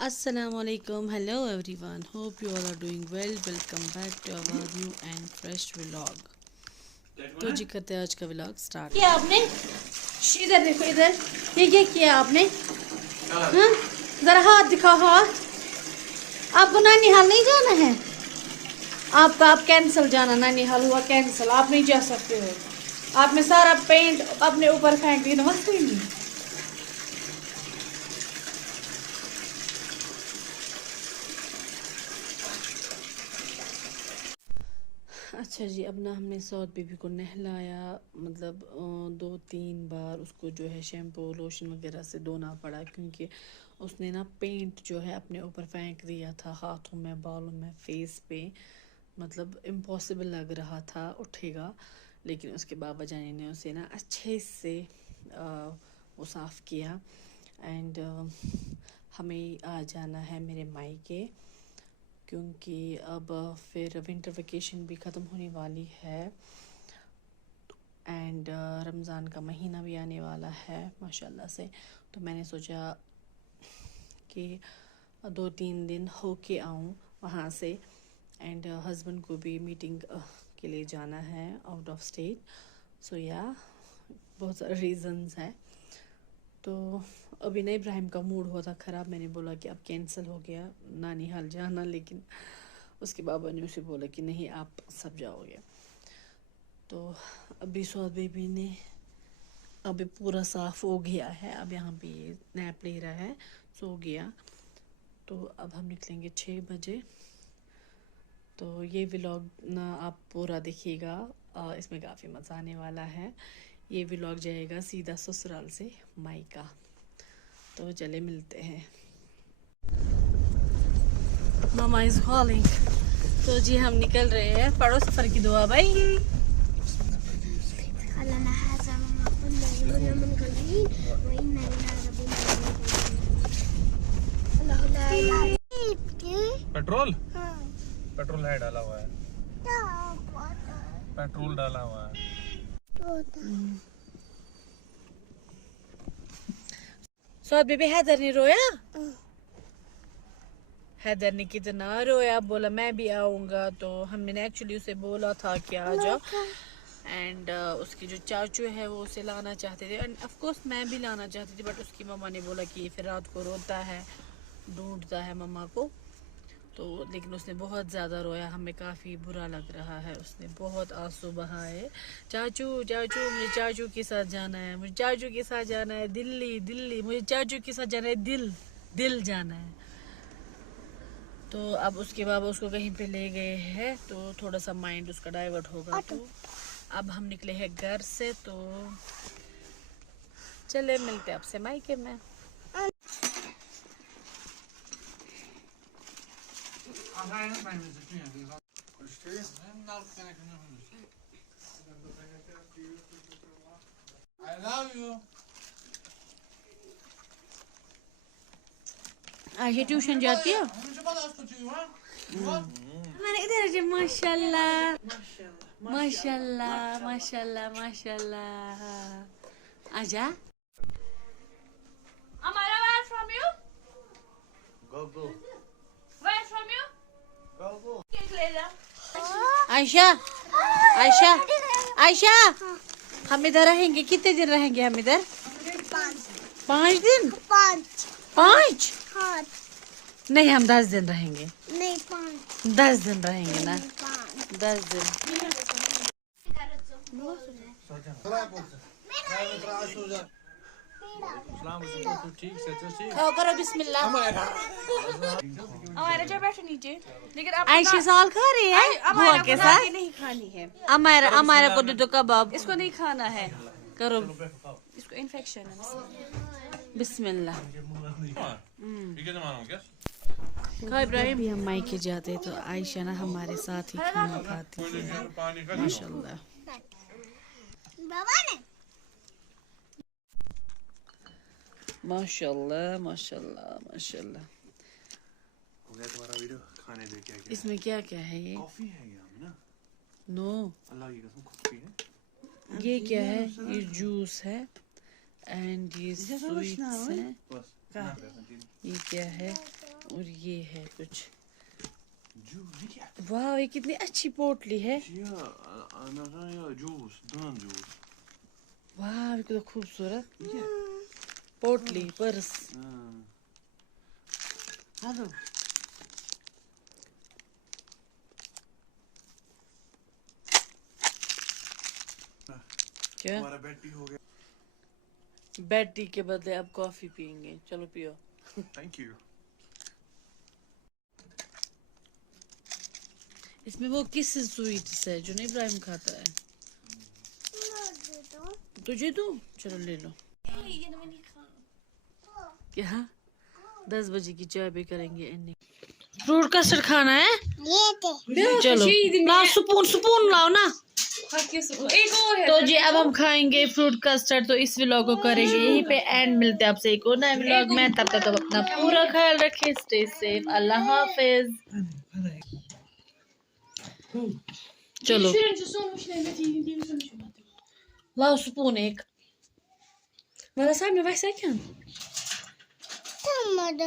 Assalamualaikum, hello everyone. Hope you all are doing well. Welcome back to our new and fresh vlog. तो जी करते हैं आज का vlog start. किया आपने इधर देखो इधर ये क्या किया आपने हाँ जरा हाथ दिखाओ हाथ आपको नैनीहाल नहीं जाना है आपका आप कैंसिल जाना नैनीहाल हुआ कैंसिल आप नहीं जा सकते हो आपने सारा पेंट अपने ऊपर फेंक दिया नमस्ते नहीं अच्छा जी, अब ना हमने सौद बेबी को नहलाया, मतलब 2-3 बार उसको जो है शैम्पू लोशन वगैरह से धोना पड़ा, क्योंकि उसने ना पेंट जो है अपने ऊपर फेंक दिया था हाथों में, बालों में, फेस पे। मतलब इम्पॉसिबल लग रहा था उठेगा, लेकिन उसके बाबा जानी ने उसे ना अच्छे से वो साफ़ किया। एंड हमें आ जाना है मेरे मायके, क्योंकि अब फिर विंटर वेकेशन भी ख़त्म होने वाली है एंड रमज़ान का महीना भी आने वाला है माशाल्लाह से। तो मैंने सोचा कि 2-3 दिन हो के आऊँ वहाँ से, एंड हस्बैंड को भी मीटिंग के लिए जाना है आउट ऑफ स्टेट। सो या बहुत सारे रीज़न्स हैं। तो अभी ना इब्राहिम का मूड हुआ था ख़राब, मैंने बोला कि अब कैंसिल हो गया नानी हाल जाना, लेकिन उसके बाबा ने उसे बोला कि नहीं आप सब जाओगे। तो अभी सौद बेबी ने अभी पूरा साफ़ हो गया है, अब यहाँ पे नैप ले रहा है, सो गया। तो अब हम निकलेंगे 6 बजे। तो ये व्लॉग ना आप पूरा देखिएगा, इसमें काफ़ी मज़ा आने वाला है। ये व्लॉग जाएगा सीधा ससुराल से मायका। तो चले मिलते हैं। मामा इज़ कॉलिंग। तो जी हम निकल रहे हैं, पढ़ो सफ़र की दुआ भाई। पेट्रोल पेट्रोल है डाला हुआ है, पेट्रोल डाला हुआ है। सौद बेबी हैदर ने रोया, हैदर ने कितना रोया, बोला मैं भी आऊँगा। तो हमने एक्चुअली उसे बोला था कि आ जाओ, एंड उसके जो चाचू है वो उसे लाना चाहते थे, एंड ऑफ कोर्स मैं भी लाना चाहती थी, बट उसकी मम्मा ने बोला कि फिर रात को रोता है, ढूंढता है मम्मा को। तो लेकिन उसने बहुत ज़्यादा रोया, हमें काफ़ी बुरा लग रहा है, उसने बहुत आंसू बहाए। चाचू चाचू मुझे चाचू के साथ जाना है, मुझे चाचू के साथ जाना है, दिल्ली दिल्ली, मुझे चाचू के साथ जाना है, दिल दिल जाना है। तो अब उसके बाबा उसको कहीं पे ले गए हैं, तो थोड़ा सा माइंड उसका डाइवर्ट होगा। तो अब हम निकले हैं घर से, तो चले मिलते हैं आपसे मायके में। I love you. आज ये ट्यूशन जाती है मैंने इधर जी, माशाल्लाह माशाल्लाह माशाल्लाह माशाल्लाह। आजा। Amara where from you Go. where from you Go. Cake ले जा आयशा आयशा आयशा, हम इधर रहेंगे, कितने दिन रहेंगे हम इधर? 5 दिन। 5 नहीं, हम 10 दिन रहेंगे। नहीं 5 10 दिन रहेंगे ना, 10 दिन। खाओ करो बिस्मिल्लाह। हमारा जो बैठो नीचे लेकिन आप आयशा साल खा रही है बुआ के साथ। नहीं खानी है हमारा हमारा को दे दो कबाब, इसको नहीं खाना है करो इसको इन्फेक्शन है बिस्मिल्लाह। Vilken är man? खाओ इब्राहिम। भी हम मायके जाते तो आयशा ना हमारे साथ ही खाना खाती है माशाल्लाह। बाबा ने माशाल्लाह माशाल्लाह माशाल्लाह। हो गया तुम्हारा वीडियो खाने दे क्या इसमें क्या क्या है ये? कॉफी है ये ना, नो, अल्लाह की कसम कॉफी है। ये क्या है? ये जूस है एंड ये स्वीट्स है। बस ये क्या है? और ये है कुछ। जूस ये क्या? वाह, ये कितनी अच्छी पोटली है। ये जूस, दान जूस। वाह, ये कितना खूबसूरत पोटली पर्स। हेलो। क्या? हमारा बैटरी हो गया। बेड टी के बदले अब कॉफी पियेंगे। चलो पियो। Thank you. इसमें वो किस स्वीट्स है जो नहीं इब्राहिम खाता है? तुझे दूं? चलो ले लो। क्या? 10 बजे की चाय भी करेंगे एंडिंग। फ्रूट कस्टर्ड खाना है? ये थे। चलो लाओ, स्पून लाओ ना। एक और है तो जी अब हम खाएंगे फ्रूट कस्टर्ड। तो इस व्लॉग को करेंगे यहीं पे एंड। मिलते हैं आपसे एक और नए व्लॉग में। तब तक आप अपना पूरा ख्याल रखें। Stay safe. अल्लाह हाफिज। चलो लाओ स्पून एक। वाला सामने वैसा क्या? Tamam.